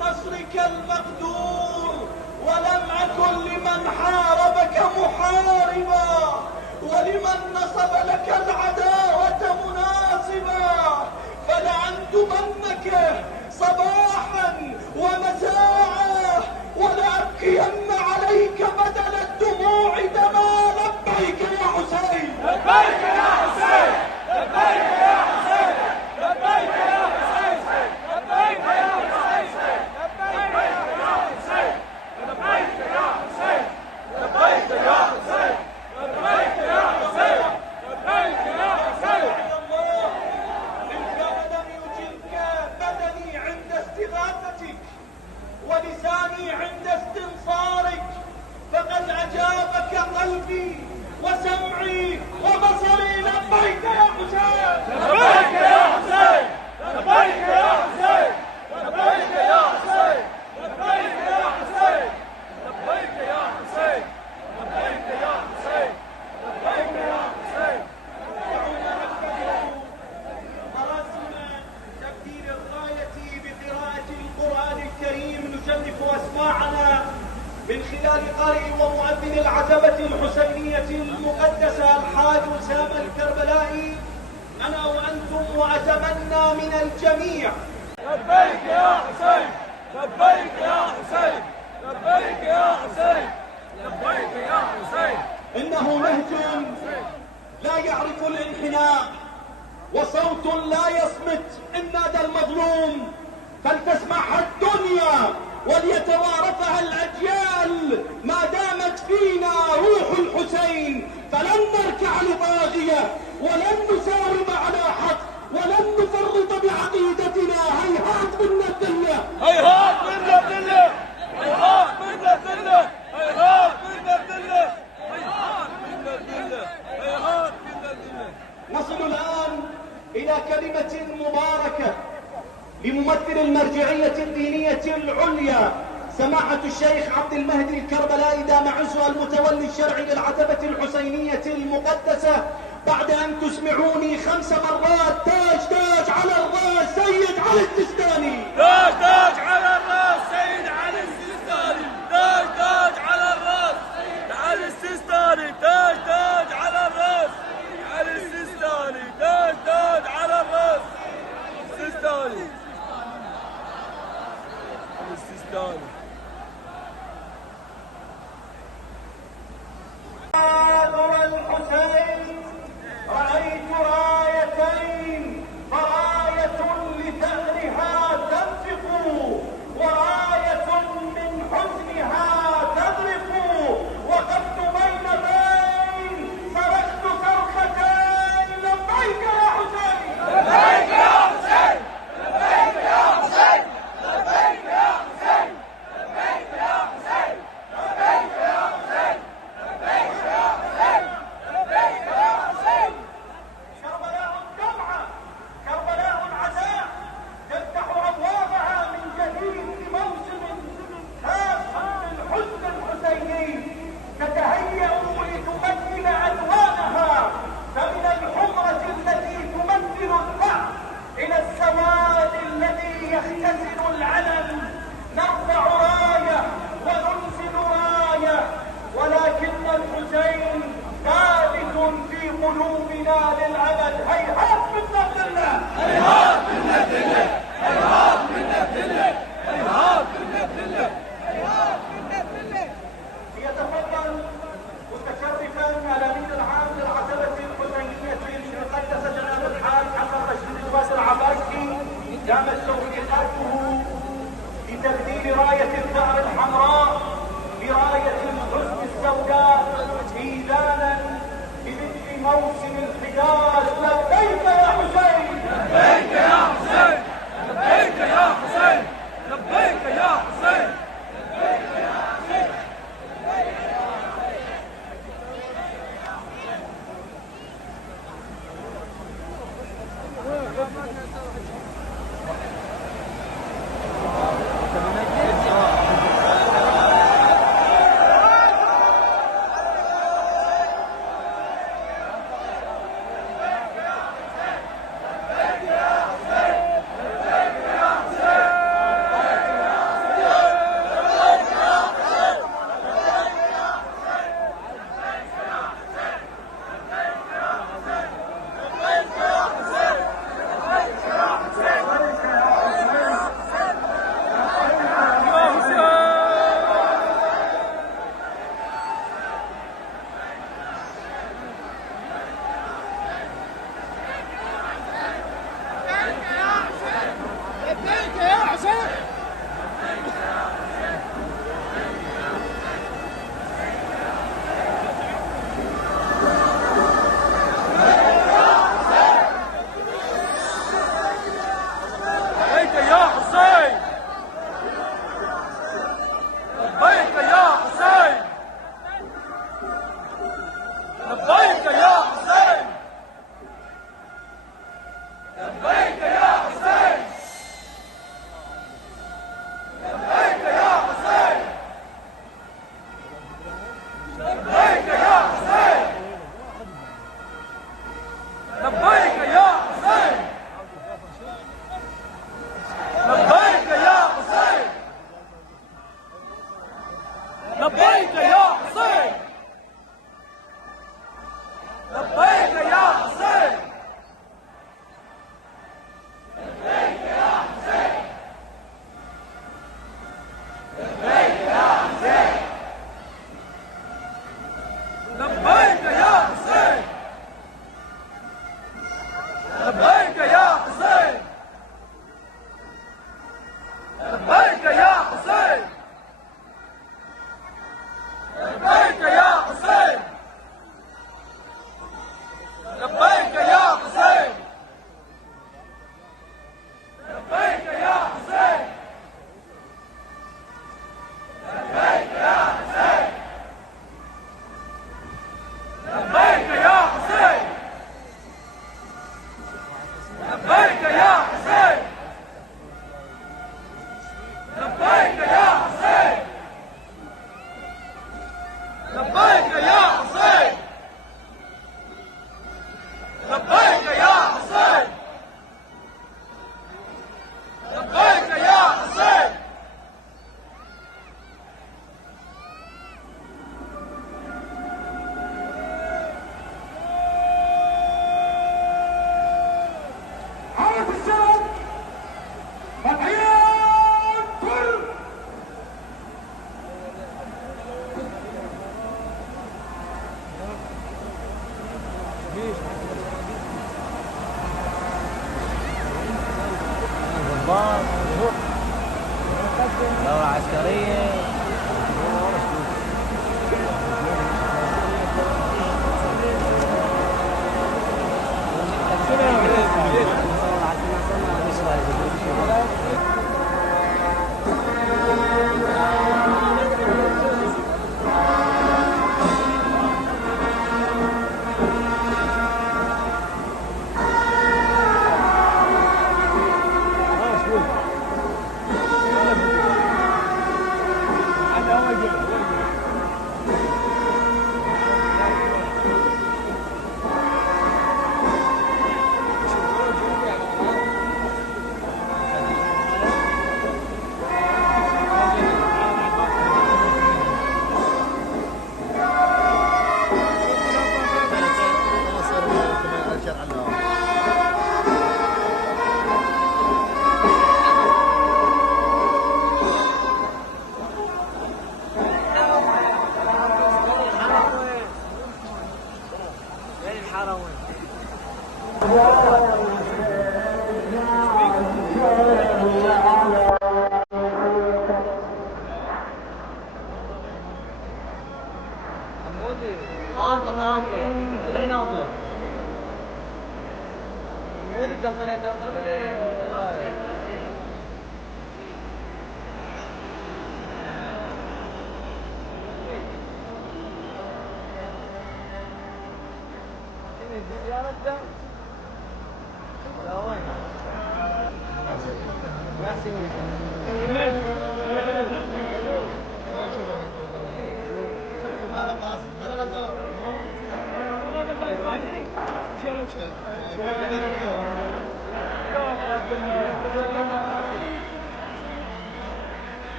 نصرك المقدور، ولم أكن لمن حاربك محاربا، ولمن نصب لك العداوة مناصبا، فلأندمنك صباحا ومساء، ولأبكين عليك بدل الدموع دما. لبيك يا حسين، لبيك يا حسين، لبيك يا حسين، لبيك يا حسين، لبيك يا حسين، لبيك يا حسين، لبيك يا حسين، لبيك يا حسين، لبيك يا حسين. إن كان لم يجبك بدني عند استغاثتك ولساني عند استنصارك، فقد أجابك قلبي وسمعي وبصري. لبيك يا حسين، لبيك يا حسين، لبيك يا حسين، لبيك يا حسين، لبيك يا حسين، لبيك يا حسين، لبيك يا حسين، لبيك يا حسين. مراسم تبديل الراية بقراءة القرآن الكريم نشرف أسماعنا من خلال قارئ ومؤذن العتبة الحسينية المقدسة الحاج أسامة الكربلائي، أنا وأنتم، وأتمنى من الجميع. لبيك يا حسين، لبيك يا حسين، لبيك يا حسين، لبيك يا حسين. إنه نهج لا يعرف الانحناء، وصوت لا يصمت إن نادى المظلوم، فلتسمعها الدنيا وليتوارثها الأجيال. ما دامت فينا روح الحسين فلن نركع لطاغية، ولن نساوم على حق، ولن نفرط بعقيدتنا. هيهات منا الذلة، هيهات منا الذلة، هيهات منا الذلة، هيهات منا الذلة، هيهات منا الذلة، هيهات منا الذلة. نصل الآن إلى كلمة مباركة لممثل المرجعية الدينية العليا سماحة الشيخ عبد المهدي الكربلائي دام عزها المتولي الشرعي للعتبة الحسينية المقدسة، بعد أن تسمعوني 5 مرات تاج تاج على الرأس سيد علي السيستاني، تاج تاج على الراس سيد علي السيستاني، تاج تاج على الراس علي السيستاني، تاج تاج على الراس علي السيستاني، تاج تاج على الراس السيستاني، السيستاني. نور الحسين رأيت رايتين، فراية لثأرها تنفق، وراية من حزنها تذرف، وقفت بين بين صرخت صرختين. لبيك يا حسين، لبيك يا حسين، لبيك يا حسين، لبيك يا حسين، العسكرية.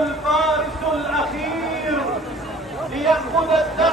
الفارس الأخير ليأخذ الدرع